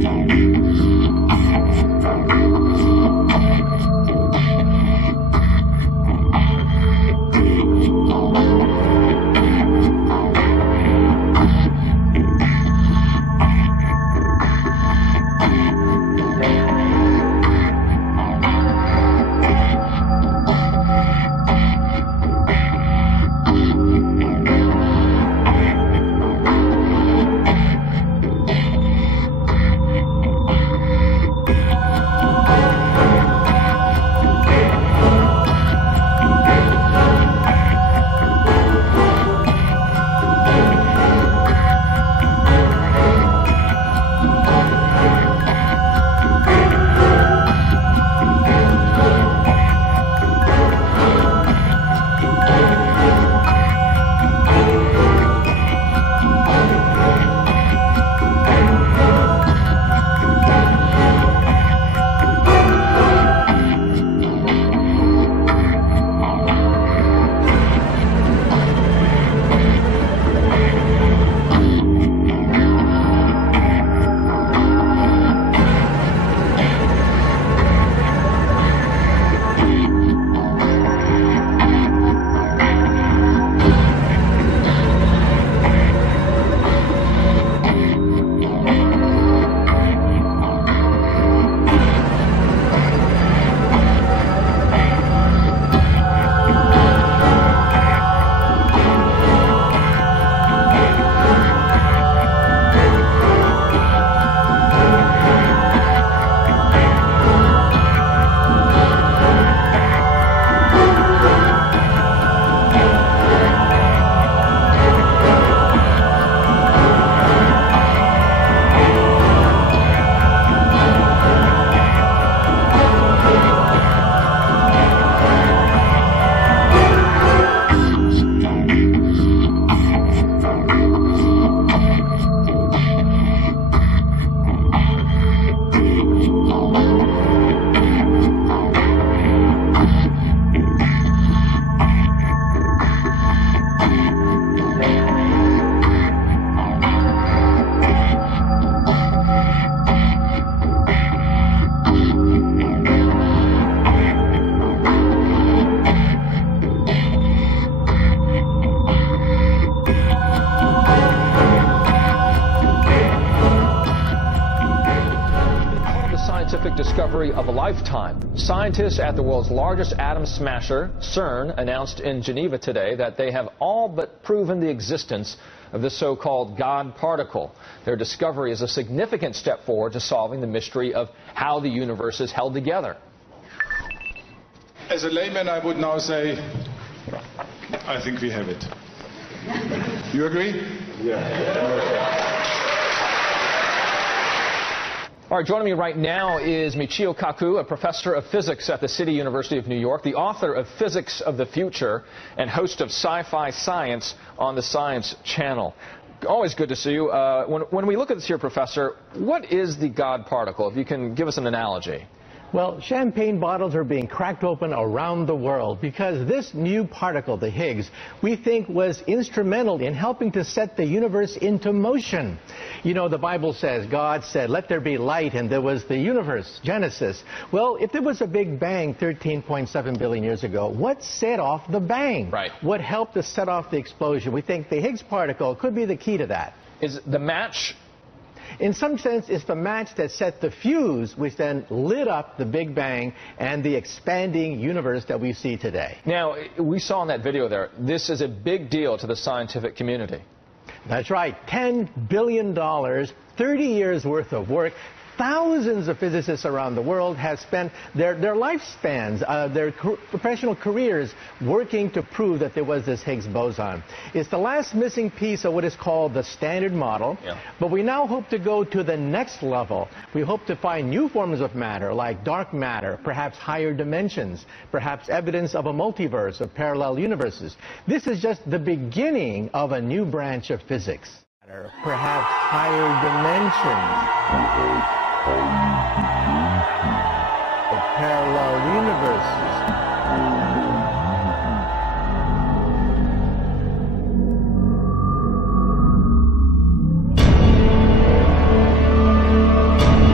discovery of a lifetime. Scientists at the world's largest atom smasher, CERN, announced in Geneva today that they have all but proven the existence of the so-called God particle. Their discovery is a significant step forward to solving the mystery of how the universe is held together. As a layman, I would now say, I think we have it. You agree? Yeah. All right, joining me right now is Michio Kaku, a professor of physics at the City University of New York, the author of Physics of the Future, and host of Sci-Fi Science on the Science Channel. Always good to see you. When we look at this here, Professor, what is the God particle? If you can give us an analogy. Well, champagne bottles are being cracked open around the world because this new particle, the Higgs, we think was instrumental in helping to set the universe into motion. You know, the Bible says, God said, let there be light, and there was the universe, Genesis. Well, if there was a big bang 13.7 billion years ago, what set off the bang? Right. What helped to set off the explosion? We think the Higgs particle could be the key to that. Is the match? In some sense, it's the match that set the fuse, which then lit up the Big Bang and the expanding universe that we see today. Now, we saw in that video there, this is a big deal to the scientific community. That's right. $10 billion, 30 years worth of work. Thousands of physicists around the world have spent their lifespans, their professional careers, working to prove that there was this Higgs boson. It's the last missing piece of what is called the Standard Model, but we now hope to go to the next level. We hope to find new forms of matter, like dark matter, perhaps higher dimensions, perhaps evidence of a multiverse, of parallel universes. This is just the beginning of a new branch of physics. Perhaps higher dimensions. The parallel universes.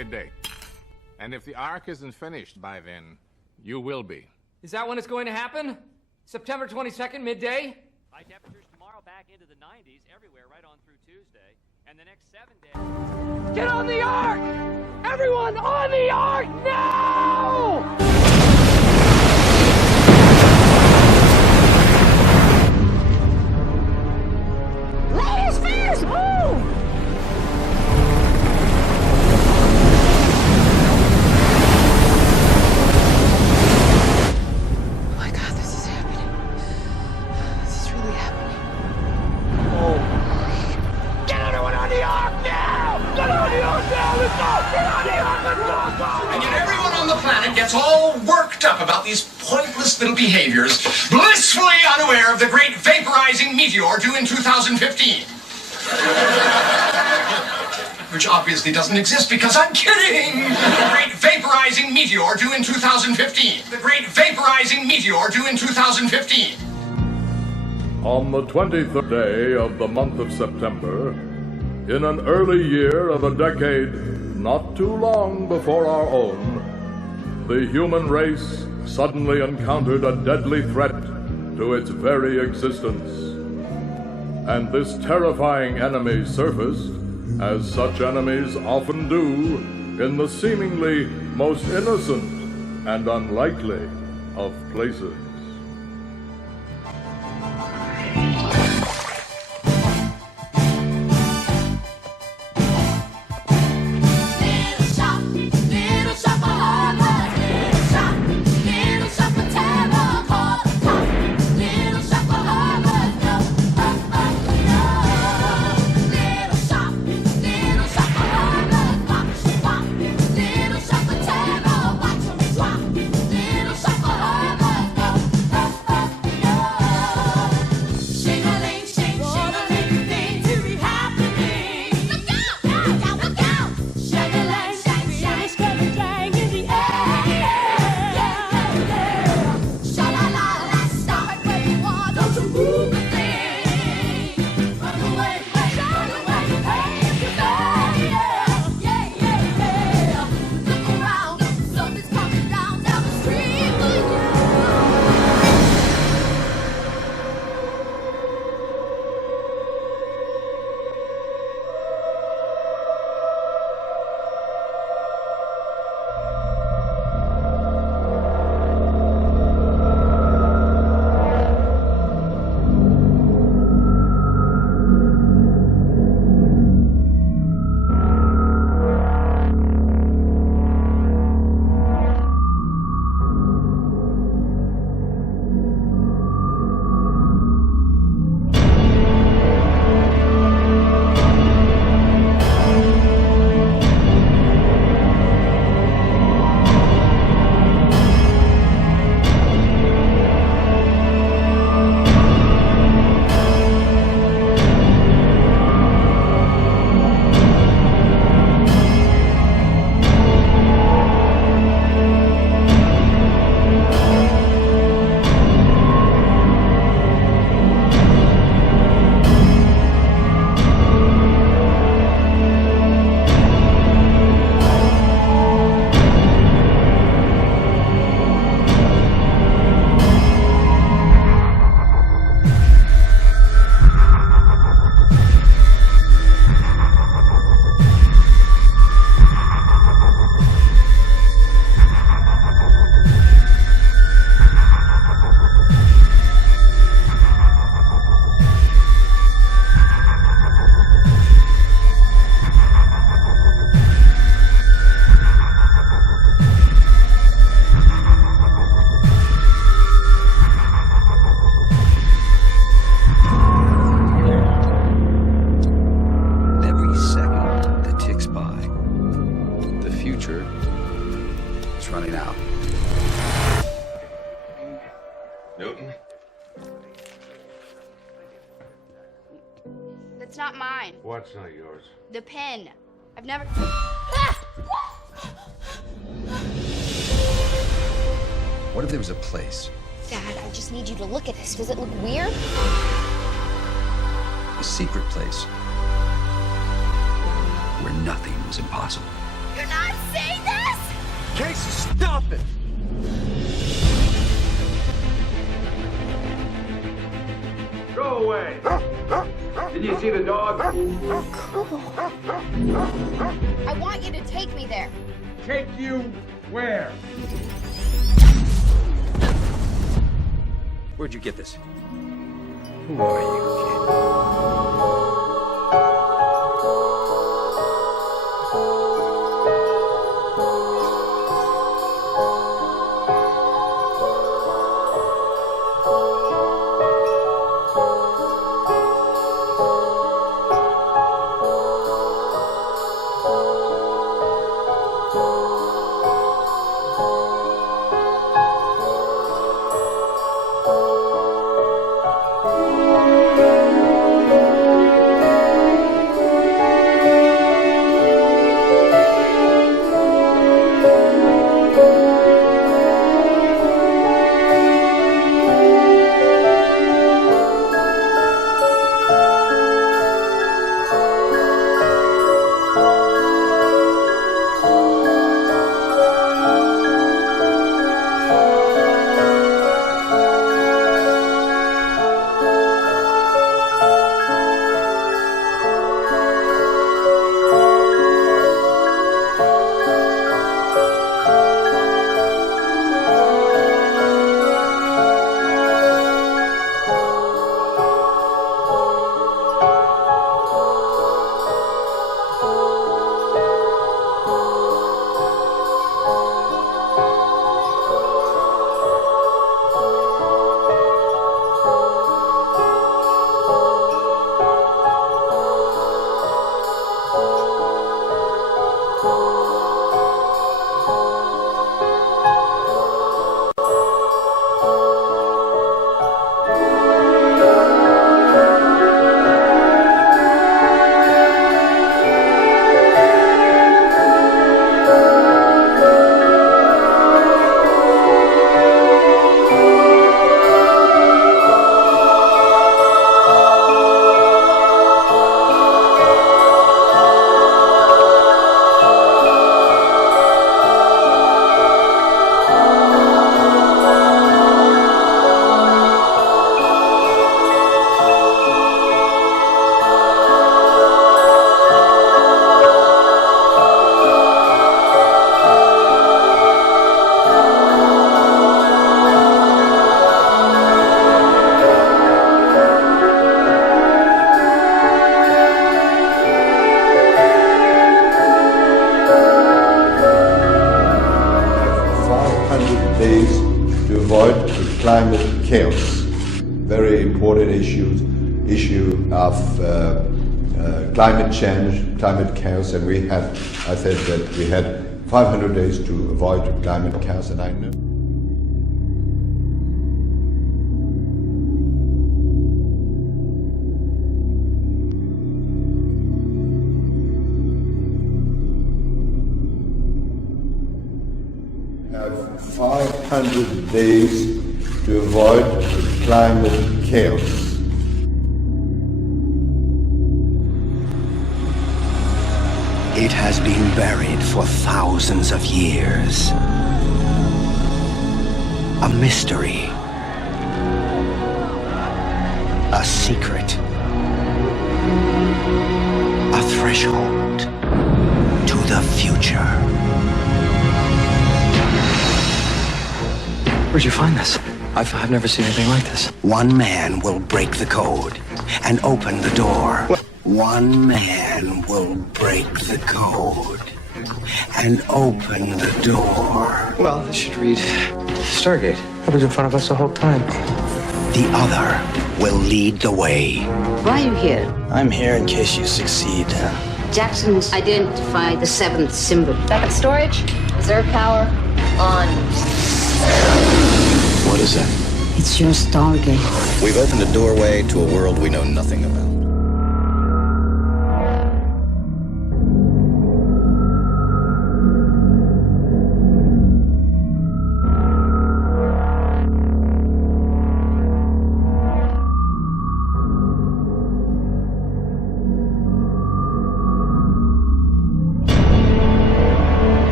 midday. And if the arc isn't finished by then, you will be. Is that when it's going to happen? September 22nd, midday? High temperatures tomorrow back into the 90s everywhere right on through Tuesday. And the next 7 days... Get on the ark! Everyone on the ark now! Ladies first! Move! Oh my God, this is happening. This is really happening. Get everyone on the ark now! Get on the ark now! Let's go! Get on the ark! Let's go! And yet everyone on the planet gets all worked up about these pointless little behaviors, blissfully unaware of the great vaporizing meteor due in 2015. Which obviously doesn't exist because I'm kidding! The great vaporizing meteor due in 2015. The great vaporizing meteor due in 2015. On the 23rd day of the month of September, in an early year of a decade not too long before our own, the human race suddenly encountered a deadly threat to its very existence. And this terrifying enemy surfaced, as such enemies often do, in the seemingly most innocent and unlikely of places. It's not mine. What's not yours? The pen. I've never... What if there was a place? Dad, I just need you to look at this. Does it look weird? A secret place where nothing was impossible. you not see this? Casey, stop it! Go away! Did you see the dog? I want you to take me there. Take you where? Where'd you get this? Who are you, climate chaos, very important issue of climate change, climate chaos, and I said that we had 500 days to avoid climate chaos, and I know. Have 500 days to avoid climate chaos. It has been buried for thousands of years. A mystery. A secret. A threshold to the future. Where'd you find this? I've never seen anything like this. One man will break the code and open the door. One man will break the code and open the door. Well, this should read Stargate. That was in front of us the whole time. The other will lead the way. Why are you here? I'm here in case you succeed. Jackson's identified the seventh symbol. Backup storage, reserve power, on. What is that? It's your Stargate. We've opened a doorway to a world we know nothing about.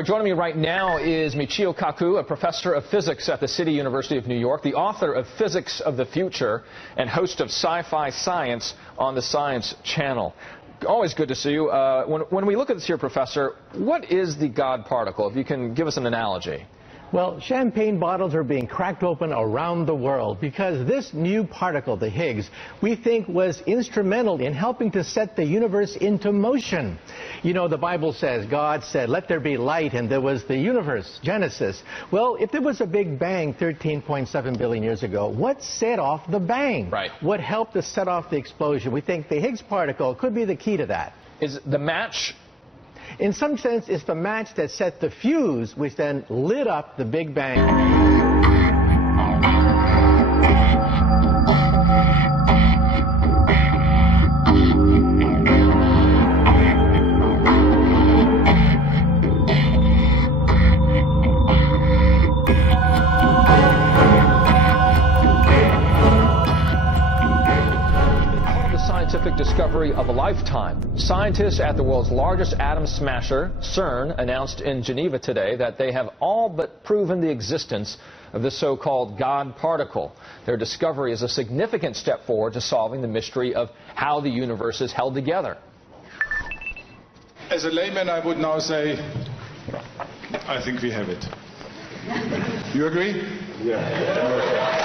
right, joining me right now is Michio Kaku, a professor of physics at the City University of New York, the author of Physics of the Future, and host of Sci-Fi Science on the Science Channel. Always good to see you. When we look at this here, Professor, what is the God particle? If you can give us an analogy. Well, champagne bottles are being cracked open around the world because this new particle, the Higgs, we think was instrumental in helping to set the universe into motion. You know, the Bible says, God said, let there be light, and there was the universe, Genesis. Well, if there was a big bang 13.7 billion years ago, what set off the bang? Right. What helped to set off the explosion? We think the Higgs particle could be the key to that. Is the match? In some sense, it's the match that set the fuse, which then lit up the Big Bang. Discovery of a lifetime. Scientists at the world's largest atom smasher, CERN, announced in Geneva today that they have all but proven the existence of the so-called God particle. Their discovery is a significant step forward to solving the mystery of how the universe is held together. As a layman, I would now say, I think we have it. You agree? Yeah.